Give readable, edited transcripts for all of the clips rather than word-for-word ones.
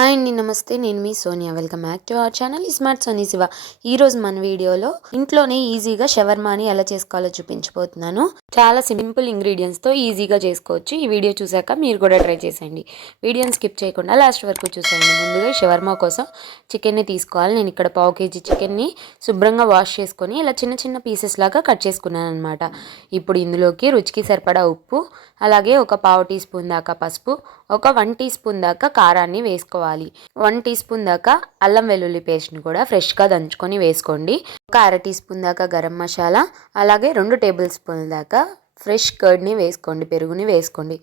Hi అండి, నమస్తే. నేను మీ Sonia. Welcome back to our channel smart Soni Shiva. ఈరోజు మన వీడియోలో ఇంట్లోనే ఈజీగా షవర్మాని ఎలా చేసుకోవాలో చూపించబోతున్నాను. చాలా సింపుల్ ఇంగ్రీడియంట్స్తో ఈజీగా చేసుకోవచ్చు. ఈ వీడియో చూసాక మీరు కూడా ట్రై చేసేయండి. వీడియోని స్కిప్ చేయకుండా లాస్ట్ వరకు చూసేయండి. ముందుగా షవర్మా కోసం చికెన్ని తీసుకోవాలి. నేను ఇక్కడ 1/2 kg చికెన్ని శుభ్రంగా వాష్ చేసుకొని ఇలా చిన్న చిన్న పీసెస్ లాగా కట్ చేసుకున్నాను అనమాట. ఇప్పుడు ఇందులోకి రుచికి సరిపడా ఉప్పు, అలాగే ఒక 1/2 టీ స్పూన్ దాకా పసుపు, ఒక 1 టీ స్పూన్ దాకా కారాన్ని వేసుకోవాలి. 1 టీ స్పూన్ దాకా అల్లం వెల్లుల్లి పేస్ట్ని కూడా ఫ్రెష్గా దంచుకొని వేసుకోండి. ఒక 1/2 టీ స్పూన్ దాకా గరం మసాలా, అలాగే 2 టేబుల్ స్పూన్ల దాకా ఫ్రెష్ కర్డ్ని వేసుకోండి, పెరుగుని వేసుకోండి.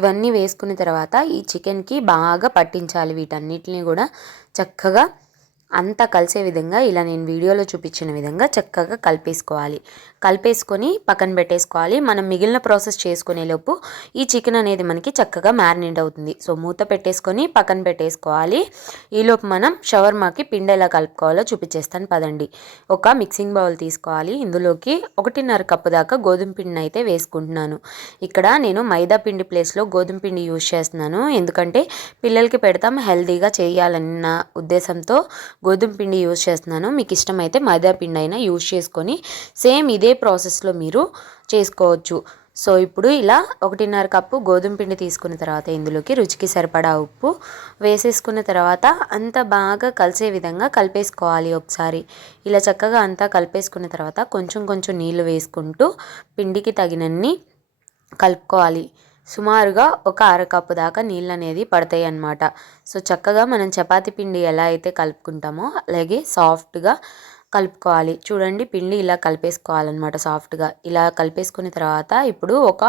ఇవన్నీ వేసుకున్న తర్వాత ఈ చికెన్కి బాగా పట్టించాలి. వీటన్నిటిని కూడా చక్కగా అంతా కలిసే విధంగా ఇలా నేను వీడియోలో చూపించిన విధంగా చక్కగా కలిపేసుకొని పక్కన పెట్టేసుకోవాలి. మనం మిగిలిన ప్రాసెస్ చేసుకునేలోపు ఈ చికెన్ అనేది మనకి చక్కగా మ్యారినేట్ అవుతుంది. సో మూత పెట్టేసుకొని పక్కన పెట్టేసుకోవాలి. ఈలోపు మనం షవర్మాకి పిండి ఎలా కలుపుకోవాలో చూపించేస్తాను పదండి. ఒక మిక్సింగ్ బౌల్ తీసుకోవాలి. ఇందులోకి 1.5 కప్పు దాకా గోధుమ పిండిని అయితే వేసుకుంటున్నాను. ఇక్కడ నేను మైదా పిండి ప్లేస్లో గోధుమ పిండి యూజ్ చేస్తున్నాను. ఎందుకంటే పిల్లలకి పెడతాం, హెల్తీగా చేయాలన్న ఉద్దేశంతో గోధుమ పిండి యూజ్ చేస్తున్నాను. మీకు ఇష్టమైతే మైదా పిండి అయినా యూజ్ చేసుకొని సేమ్ ఇదే ప్రాసెస్లో మీరు చేసుకోవచ్చు. సో ఇప్పుడు ఇలా 1.5 కప్పు గోధుమ పిండి తీసుకున్న తర్వాత ఇందులోకి రుచికి సరిపడా ఉప్పు వేసేసుకున్న తర్వాత అంతా బాగా కలిసే విధంగా కలిపేసుకోవాలి. ఒకసారి ఇలా చక్కగా అంతా కలిపేసుకున్న తర్వాత కొంచెం కొంచెం నీళ్ళు వేసుకుంటూ పిండికి తగినన్ని కలుపుకోవాలి. సుమారుగా ఒక 1/2 కప్పు దాకా నీళ్ళు అనేది పడతాయి అన్నమాట. సో చక్కగా మనం చపాతీ పిండి ఎలా అయితే కలుపుకుంటామో అలాగే సాఫ్ట్గా కలుపుకోవాలి. చూడండి, పిండి ఇలా కలిపేసుకోవాలన్నమాట సాఫ్ట్గా. ఇలా కలిపేసుకున్న తర్వాత ఇప్పుడు ఒక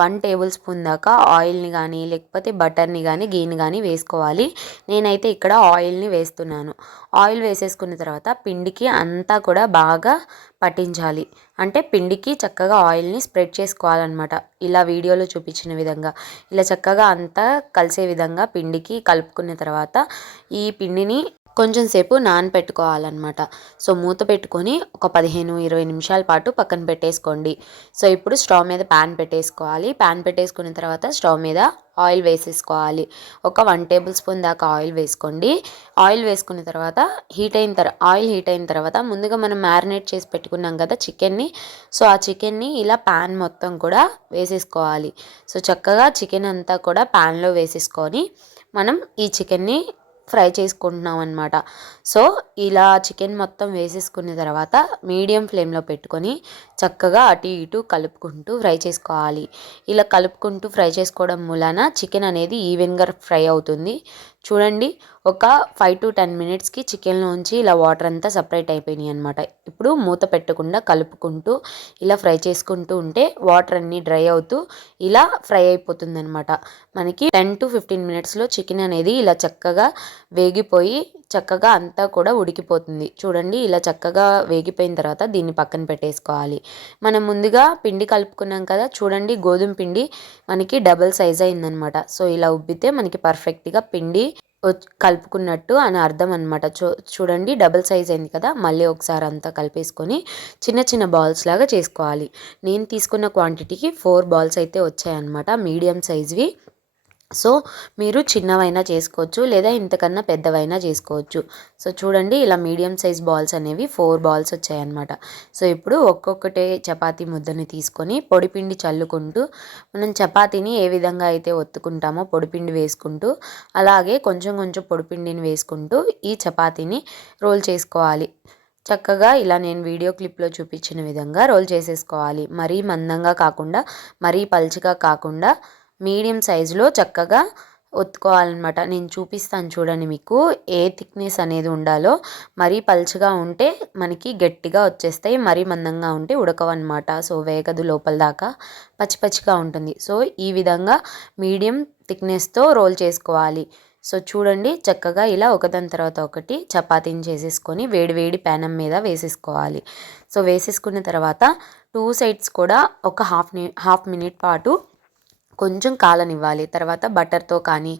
1 టేబుల్ స్పూన్ దాకా ఆయిల్ని కానీ లేకపోతే బటర్ని కానీ గీని కానీ వేసుకోవాలి. నేనైతే ఇక్కడ ఆయిల్ని వేస్తున్నాను. ఆయిల్ వేసేసుకున్న తర్వాత పిండికి అంతా కూడా బాగా పట్టించాలి. అంటే పిండికి చక్కగా ఆయిల్ని స్ప్రెడ్ చేసుకోవాలన్నమాట. ఇలా వీడియోలో చూపించిన విధంగా ఇలా చక్కగా అంతా కలిసే విధంగా పిండికి కలుపుకున్న తర్వాత ఈ పిండిని కొంచెం సేపు నానపెట్టుకోవాలన్నమాట. సో మూత పెట్టుకొని ఒక 15-20 నిమిషాల పాటు పక్కన పెట్టేసుకోండి. సో ఇప్పుడు స్టవ్ మీద ప్యాన్ పెట్టేసుకోవాలి. ప్యాన్ పెట్టేసుకున్న తర్వాత స్టవ్ మీద ఆయిల్ వేసేసుకోవాలి. ఒక 1 టేబుల్ స్పూన్ దాకా ఆయిల్ వేసుకోండి. ఆయిల్ వేసుకున్న తర్వాత ఆయిల్ హీట్ అయిన తర్వాత ముందుగా మనం మ్యారినేట్ చేసి పెట్టుకున్నాం కదా చికెన్ని. సో ఆ చికెన్ని ఇలా ప్యాన్ మొత్తం కూడా వేసేసుకోవాలి. సో చక్కగా చికెన్ అంతా కూడా ప్యాన్లో వేసేసుకొని మనం ఈ చికెన్ని ఫ్రై చేసుకుంటున్నాం అనమాట. సో ఇలా చికెన్ మొత్తం వేసేసుకున్న తర్వాత మీడియం ఫ్లేమ్లో పెట్టుకొని చక్కగా అటు ఇటు కలుపుకుంటూ ఫ్రై చేసుకోవాలి. ఇలా కలుపుకుంటూ ఫ్రై చేసుకోవడం మూలాన చికెన్ అనేది ఈవెన్గా ఫ్రై అవుతుంది. చూడండి, ఒక 5 to 10 మినిట్స్కి చికెన్లోంచి ఇలా వాటర్ అంతా సపరేట్ అయిపోయినాయి అనమాట. ఇప్పుడు మూత పెట్టకుండా కలుపుకుంటూ ఇలా ఫ్రై చేసుకుంటూ ఉంటే వాటర్ అన్నీ డ్రై అవుతూ ఇలా ఫ్రై అయిపోతుంది అనమాట. మనకి 10 to 15 మినిట్స్లో చికెన్ అనేది ఇలా చక్కగా వేగిపోయి చక్కగా అంతా కూడా ఉడికిపోతుంది. చూడండి, ఇలా చక్కగా వేగిపోయిన తర్వాత దీన్ని పక్కన పెట్టేసుకోవాలి. మనం ముందుగా పిండి కలుపుకున్నాం కదా, చూడండి గోధుమ పిండి మనకి డబుల్ సైజ్ అయిందనమాట. సో ఇలా ఉబ్బితే మనకి పర్ఫెక్ట్గా పిండి కలుపుకున్నట్టు అని అర్థం అనమాట. చూడండి, డబుల్ సైజ్ అయింది కదా. మళ్ళీ ఒకసారి అంతా కలిపేసుకొని చిన్న చిన్న బాల్స్ లాగా చేసుకోవాలి. నేను తీసుకున్న క్వాంటిటీకి 4 బాల్స్ అయితే వచ్చాయన్నమాట, మీడియం సైజ్వి. సో మీరు చిన్నవైనా చేసుకోవచ్చు లేదా ఇంతకన్నా పెద్దవైనా చేసుకోవచ్చు. సో చూడండి, ఇలా మీడియం సైజ్ బాల్స్ అనేవి 4 బాల్స్ వచ్చాయన్నమాట. సో ఇప్పుడు ఒక్కొక్కటే చపాతీ ముద్దని తీసుకొని పొడిపిండి చల్లుకుంటూ మనం చపాతీని ఏ విధంగా అయితే ఒత్తుకుంటామో పొడిపిండి వేసుకుంటూ అలాగే కొంచెం కొంచెం పొడిపిండిని వేసుకుంటూ ఈ చపాతీని రోల్ చేసుకోవాలి. చక్కగా ఇలా నేను వీడియో క్లిప్లో చూపించిన విధంగా రోల్ చేసేసుకోవాలి. మరీ మందంగా కాకుండా మరీ పల్చగా కాకుండా మీడియం సైజులో చక్కగా ఒత్తుకోవాలన్నమాట. నేను చూపిస్తాను చూడండి మీకు ఏ థిక్నెస్ అనేది ఉండాలో. మరీ పల్చగా ఉంటే మనకి గట్టిగా వచ్చేస్తాయి, మరీ మందంగా ఉంటే ఉడకవన్నమాట. సో వేగదు, లోపల దాకా పచ్చి పచ్చిగా ఉంటుంది. సో ఈ విధంగా మీడియం థిక్నెస్తో రోల్ చేసుకోవాలి. సో చూడండి, చక్కగా ఇలా ఒకదాని తర్వాత ఒకటి చపాతీని చేసేసుకొని వేడి ప్యానం మీద వేసేసుకోవాలి. సో వేసేసుకున్న తర్వాత 2 సైడ్స్ కూడా ఒక హాఫ్ మినిట్ పాటు కొంచెం కాలనివ్వాలి. తర్వాత బటర్తో కానీ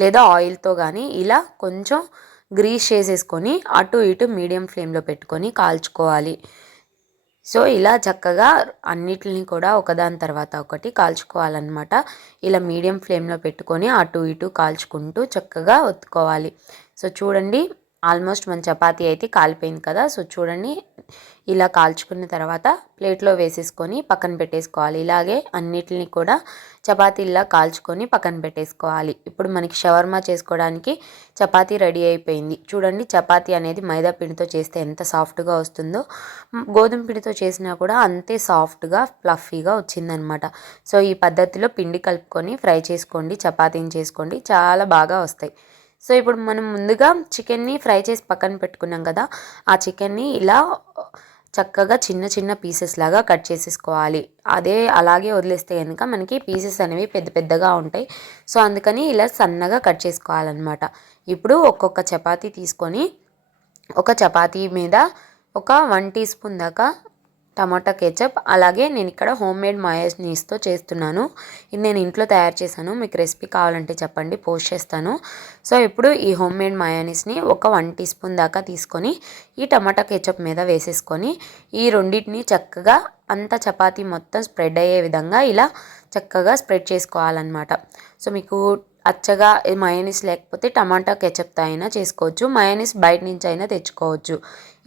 లేదా ఆయిల్తో కానీ ఇలా కొంచెం గ్రీస్ చేసేసుకొని అటు ఇటు మీడియం ఫ్లేమ్లో పెట్టుకొని కాల్చుకోవాలి. సో ఇలా చక్కగా అన్నిటిని కూడా ఒకదాని తర్వాత ఒకటి కాల్చుకోవాలన్నమాట. ఇలా మీడియం ఫ్లేమ్లో పెట్టుకొని అటు ఇటు కాల్చుకుంటూ చక్కగా ఒత్తుకోవాలి. సో చూడండి, ఆల్మోస్ట్ మన చపాతీ అయితే కాలిపోయింది కదా. సో చూడండి, ఇలా కాల్చుకున్న తర్వాత ప్లేట్లో వేసేసుకొని పక్కన పెట్టేసుకోవాలి. ఇలాగే అన్నిటిని కూడా చపాతీలా కాల్చుకొని పక్కన పెట్టేసుకోవాలి. ఇప్పుడు మనకి షవర్మా చేసుకోవడానికి చపాతీ రెడీ అయిపోయింది. చూడండి, చపాతీ అనేది మైదా పిండితో చేస్తే ఎంత సాఫ్ట్గా వస్తుందో, గోధుమ పిండితో చేసినా కూడా అంతే సాఫ్ట్గా ఫ్లఫీగా వచ్చిందనమాట. సో ఈ పద్ధతిలో పిండి కలుపుకొని ఫ్రై చేసుకోండి, చపాతీని చేసుకోండి, చాలా బాగా వస్తాయి. సో ఇప్పుడు మనం ముందుగా చికెన్ని ఫ్రై చేసి పక్కన పెట్టుకున్నాం కదా, ఆ చికెన్ని ఇలా చక్కగా చిన్న చిన్న పీసెస్ లాగా కట్ చేసేసుకోవాలి. అలాగే వదిలేస్తే కనుక మనకి పీసెస్ అనేవి పెద్ద పెద్దగా ఉంటాయి. సో అందుకని ఇలా సన్నగా కట్ చేసుకోవాలన్నమాట. ఇప్పుడు ఒక్కొక్క చపాతీ తీసుకొని ఒక చపాతీ మీద ఒక 1 టీ స్పూన్ దాకా టమాటా కెచప్, అలాగే నేను ఇక్కడ హోమ్ మేడ్ మయోనీస్తో చేస్తున్నాను. ఇది నేను ఇంట్లో తయారు చేశాను. మీకు రెసిపీ కావాలంటే చెప్పండి, పోస్ట్ చేస్తాను. సో ఇప్పుడు ఈ హోమ్ మేడ్ మయోనీస్ని ఒక 1 టీ స్పూన్ దాకా తీసుకొని ఈ టమాటా కెచప్ మీద వేసేసుకొని ఈ రెండింటిని చక్కగా అంత చపాతీ మొత్తం స్ప్రెడ్ అయ్యే విధంగా ఇలా చక్కగా స్ప్రెడ్ చేసుకోవాలన్నమాట. సో మీకు అచ్చగా మయోనీస్ లేకపోతే టమాటా కెచప్తో అయినా చేసుకోవచ్చు, మయోనీస్ బయట నుంచి అయినా తెచ్చుకోవచ్చు.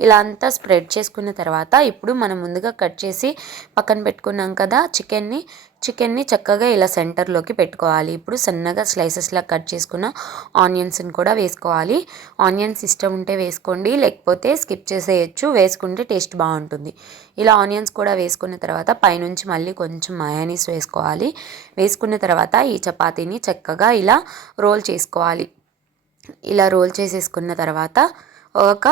ఇలా అంతా స్ప్రెడ్ చేసుకున్న తర్వాత ఇప్పుడు మనం ముందుగా కట్ చేసి పక్కన పెట్టుకున్నాం కదా చికెన్ని చక్కగా ఇలా సెంటర్లోకి పెట్టుకోవాలి. ఇప్పుడు సన్నగా స్లైసెస్లా కట్ చేసుకున్న ఆనియన్స్ని కూడా వేసుకోవాలి. ఆనియన్స్ ఇష్టం ఉంటే వేసుకోండి, లేకపోతే స్కిప్ చేసేయచ్చు, వేసుకుంటే టేస్ట్ బాగుంటుంది. ఇలా ఆనియన్స్ కూడా వేసుకున్న తర్వాత పైనుంచి మళ్ళీ కొంచెం మయోనీస్ వేసుకోవాలి. వేసుకున్న తర్వాత ఈ చపాతీని చక్కగా ఇలా రోల్ చేసుకోవాలి. ఇలా రోల్ చేసేసుకున్న తర్వాత ఒక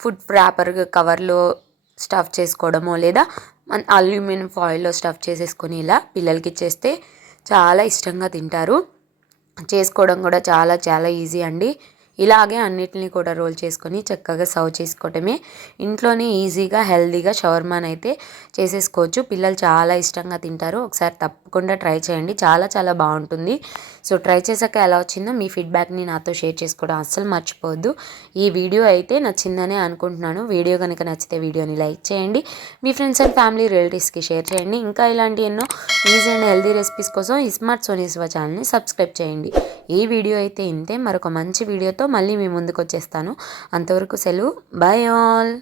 ఫుడ్ ర్యాపర్ కవర్లో స్టఫ్ చేసుకోవడమో లేదా అల్యూమినియం ఫాయిల్లో స్టఫ్ చేసేసుకొని ఇలా పిల్లలకి ఇచ్చేస్తే చాలా ఇష్టంగా తింటారు. చేసుకోవడం కూడా చాలా చాలా ఈజీ అండి. ఇలాగే అన్నిటిని కూడా రోల్ చేసుకొని చక్కగా సర్వ్ చేసుకోవటమే. ఇంట్లోనే ఈజీగా హెల్తీగా షవర్మాని అయితే చేసేసుకోవచ్చు. పిల్లలు చాలా ఇష్టంగా తింటారు. ఒకసారి తప్పకుండా ట్రై చేయండి, చాలా చాలా బాగుంటుంది. సో ట్రై చేశాక ఎలా వచ్చిందో మీ ఫీడ్బ్యాక్ని నాతో షేర్ చేసుకోవడం అస్సలు మర్చిపోవద్దు. ఈ వీడియో అయితే నచ్చిందనే అనుకుంటున్నాను. వీడియో కనుక నచ్చితే వీడియోని లైక్ చేయండి, మీ ఫ్రెండ్స్ అండ్ ఫ్యామిలీ రిలేటివ్స్కి షేర్ చేయండి. ఇంకా ఇలాంటి ఎన్నో ఈజీ అండ్ హెల్తీ రెసిపీస్ కోసం స్మార్ట్ సోనీ శివ ఛానల్ని సబ్స్క్రైబ్ చేయండి. ఈ వీడియో అయితే ఇంతే. మరొక మంచి వీడియోతో మళ్ళీ మీ ముందుకు వచ్చేస్తాను. అంతవరకు సెలవు. Bye all.